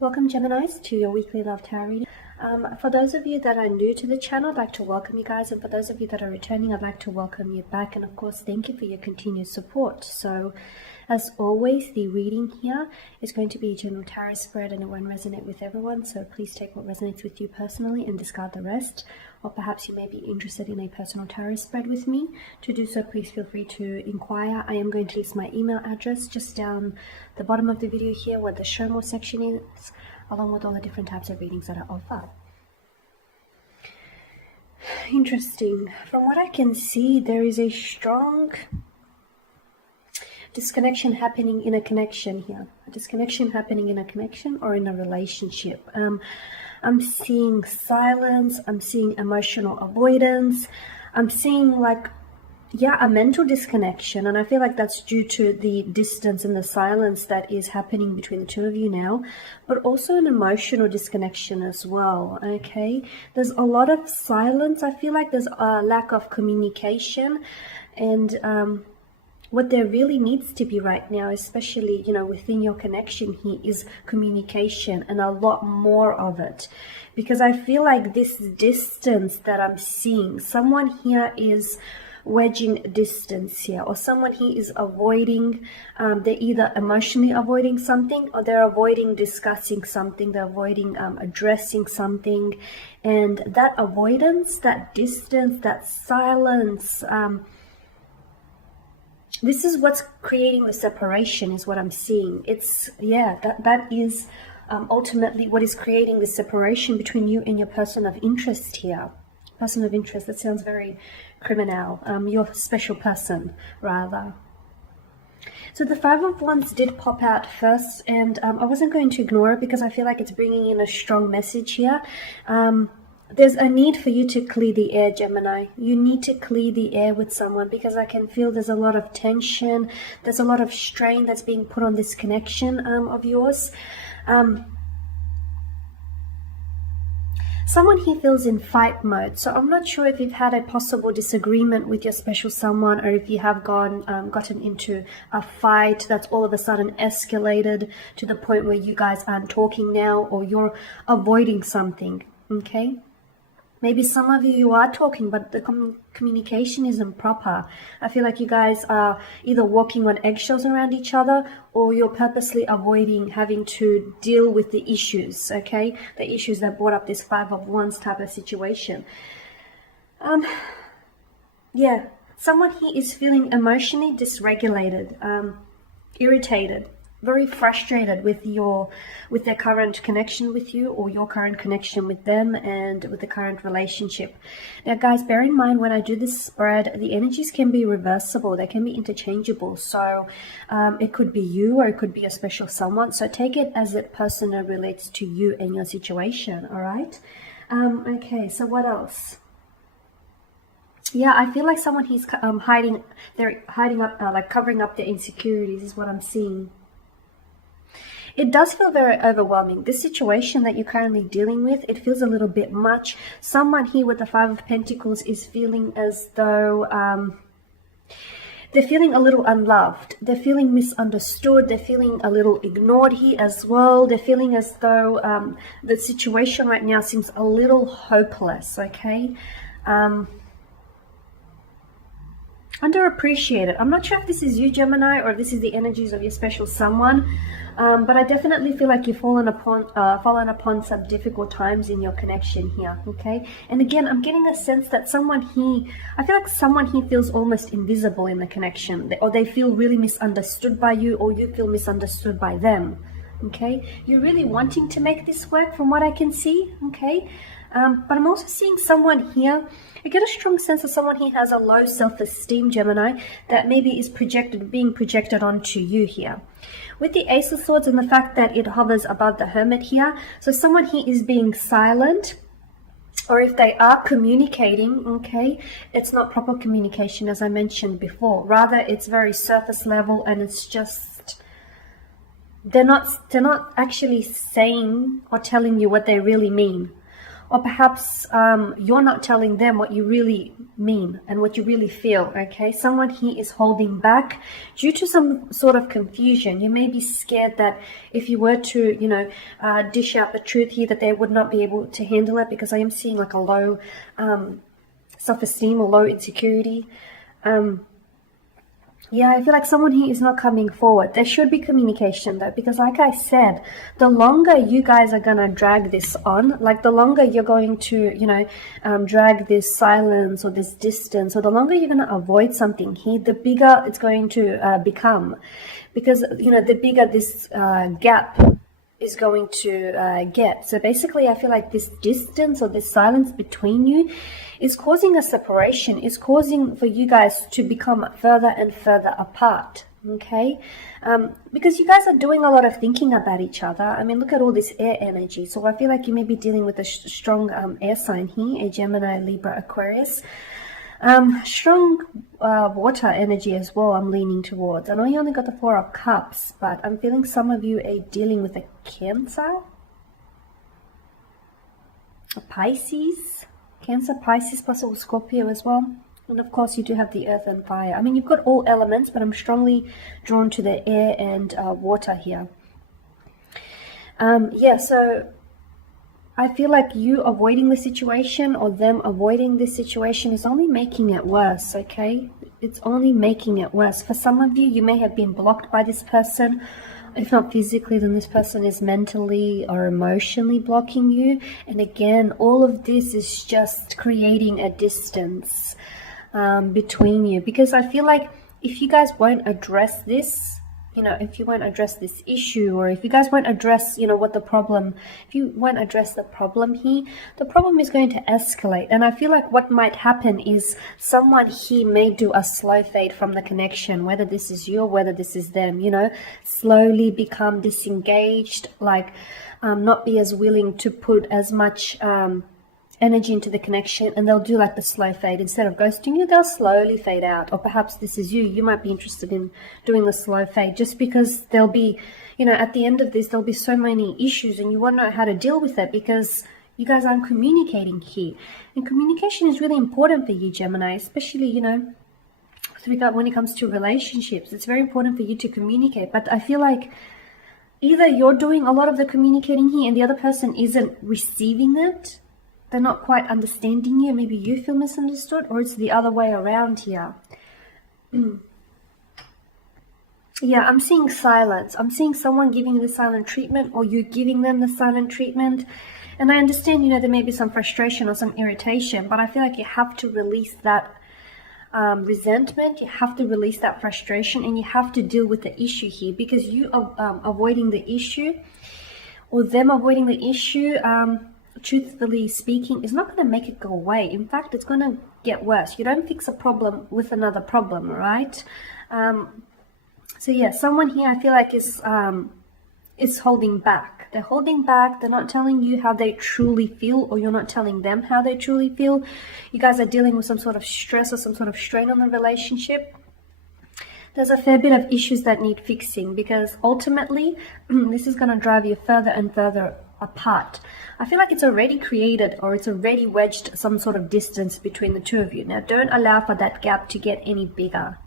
Welcome, Geminis, to your weekly love tarot reading. For those of you that are new to the channel, I'd like to welcome you guys, and for those of you that are returning, I'd like to welcome you back, and of course thank you for your continued support. So as always, the reading here is going to be a general tarot spread and it won't resonate with everyone, so please take what resonates with you personally and discard the rest. Or perhaps you may be interested in a personal tarot spread with me. To do so, please feel free to inquire. I am going to list my email address just down the bottom of the video here where the show more section is, along with all the different types of readings that I offer. Interesting. From what I can see, there is a strong disconnection happening in a connection here. A disconnection happening in a connection or in a relationship. I'm seeing silence. I'm seeing emotional avoidance. I'm seeing a mental disconnection, and I feel like that's due to the distance and the silence that is happening between the two of you now, but also an emotional disconnection as well. Okay, there's a lot of silence. I feel like there's a lack of communication, and what there really needs to be right now, especially within your connection here, is communication, and a lot more of it, because I feel like this distance that I'm seeing, someone here is wedging distance here, or someone here is avoiding, they're either emotionally avoiding something, or they're avoiding discussing something, they're avoiding addressing something. And that avoidance, that distance, that silence, this is what's creating the separation, is what I'm seeing. It's that is ultimately what is creating the separation between you and your person of interest here. Person of interest, that sounds very criminal. Your special person, rather. So the Five of Wands did pop out first, and I wasn't going to ignore it because I feel like it's bringing in a strong message here. There's a need for you to clear the air, Gemini. You need to clear the air with someone, because I can feel there's a lot of tension. There's a lot of strain that's being put on this connection of yours. Someone here feels in fight mode, so I'm not sure if you've had a possible disagreement with your special someone, or if you have gotten into a fight that's all of a sudden escalated to the point where you guys aren't talking now, or you're avoiding something, okay? Maybe some of you are talking, but the communication isn't proper. I feel like you guys are either walking on eggshells around each other, or you're purposely avoiding having to deal with the issues, okay? The issues that brought up this Five of Wands type of situation. Someone here is feeling emotionally dysregulated, irritated, very frustrated with their current connection with you, or your current connection with them, and with the current relationship. Now guys, bear in mind, when I do this spread, the energies can be reversible, they can be interchangeable. So it could be you, or it could be a special someone, so take it as it personally relates to you and your situation. All right. Okay, so what else? Yeah, I feel like someone who's hiding up, covering up their insecurities is what I'm seeing. It does feel very overwhelming. This situation that you're currently dealing with, it feels a little bit much. Someone here with the Five of Pentacles is feeling as though they're feeling a little unloved. They're feeling misunderstood. They're feeling a little ignored here as well. They're feeling as though the situation right now seems a little hopeless, okay? Underappreciated. I'm not sure if this is you, Gemini, or if this is the energies of your special someone, but I definitely feel like you've fallen upon some difficult times in your connection here, okay? And again, I'm getting a sense that I feel like someone here feels almost invisible in the connection, or they feel really misunderstood by you, or you feel misunderstood by them, okay? You're really wanting to make this work from what I can see, okay? But I'm also seeing someone here, I get a strong sense that someone here has a low self-esteem, Gemini, that maybe is being projected onto you here. With the Ace of Swords and the fact that it hovers above the Hermit here, so someone here is being silent, or if they are communicating, okay, it's not proper communication, as I mentioned before. Rather, it's very surface level, and it's just, they're not actually saying or telling you what they really mean. or perhaps you're not telling them what you really mean and what you really feel, okay? Someone here is holding back due to some sort of confusion. You may be scared that if you were to, you know, dish out the truth here, that they would not be able to handle it, because I am seeing like a low self-esteem or low insecurity. Yeah, I feel like someone here is not coming forward. There should be communication though, because like I said, the longer you guys are gonna drag this on, like the longer you're going to, you know, drag this silence or this distance, or the longer you're gonna avoid something here, the bigger it's going to become. Because, you know, the bigger this gap is going to get. So basically, I feel like this distance or this silence between you is causing a separation, is causing for you guys to become further and further apart, okay? Because you guys are doing a lot of thinking about each other. I mean, look at all this air energy. So I feel like you may be dealing with a strong air sign here, a Gemini, Libra, Aquarius. Strong water energy as well, I'm leaning towards. I know you only got the Four of Cups, but I'm feeling some of you are dealing with a Cancer, a Pisces, Cancer, Pisces, possible Scorpio as well. And of course you do have the earth and fire. I mean, you've got all elements, but I'm strongly drawn to the air and water here. Yeah, so I feel like you avoiding the situation or them avoiding this situation is only making it worse, okay? It's only making it worse. For some of you, you may have been blocked by this person. If not physically, then this person is mentally or emotionally blocking you. And again, all of this is just creating a distance between you. Because I feel like if you guys won't address this, you know, if you won't address this issue, or if you guys won't address, you know, what the problem, if you won't address the problem here, the problem is going to escalate. And I feel like what might happen is someone here may do a slow fade from the connection, whether this is you or whether this is them, you know, slowly become disengaged, like not be as willing to put as much energy into the connection, and they'll do like the slow fade. Instead of ghosting you, they'll slowly fade out. Or perhaps this is you might be interested in doing the slow fade, just because there'll be, you know, at the end of this there'll be so many issues and you won't know how to deal with it, because you guys aren't communicating here. And communication is really important for you, Gemini, especially, you know, when it comes to relationships. It's very important for you to communicate. But I feel like either you're doing a lot of the communicating here and the other person isn't receiving it, they're not quite understanding you, maybe you feel misunderstood, or it's the other way around here. Yeah, I'm seeing silence. I'm seeing someone giving you the silent treatment, or you giving them the silent treatment. And I understand, you know, there may be some frustration or some irritation, but I feel like you have to release that resentment, you have to release that frustration, and you have to deal with the issue here, because you are avoiding the issue, or them avoiding the issue, truthfully speaking, is not going to make it go away. In fact, it's going to get worse. You don't fix a problem with another problem, right? So yeah, someone here I feel like is holding back. They're holding back. They're not telling you how they truly feel, or you're not telling them how they truly feel. You guys are dealing with some sort of stress or some sort of strain on the relationship. There's a fair bit of issues that need fixing, because ultimately this is going to drive you further and further apart. I feel like it's already created, or it's already wedged some sort of distance between the two of you. Now, don't allow for that gap to get any bigger.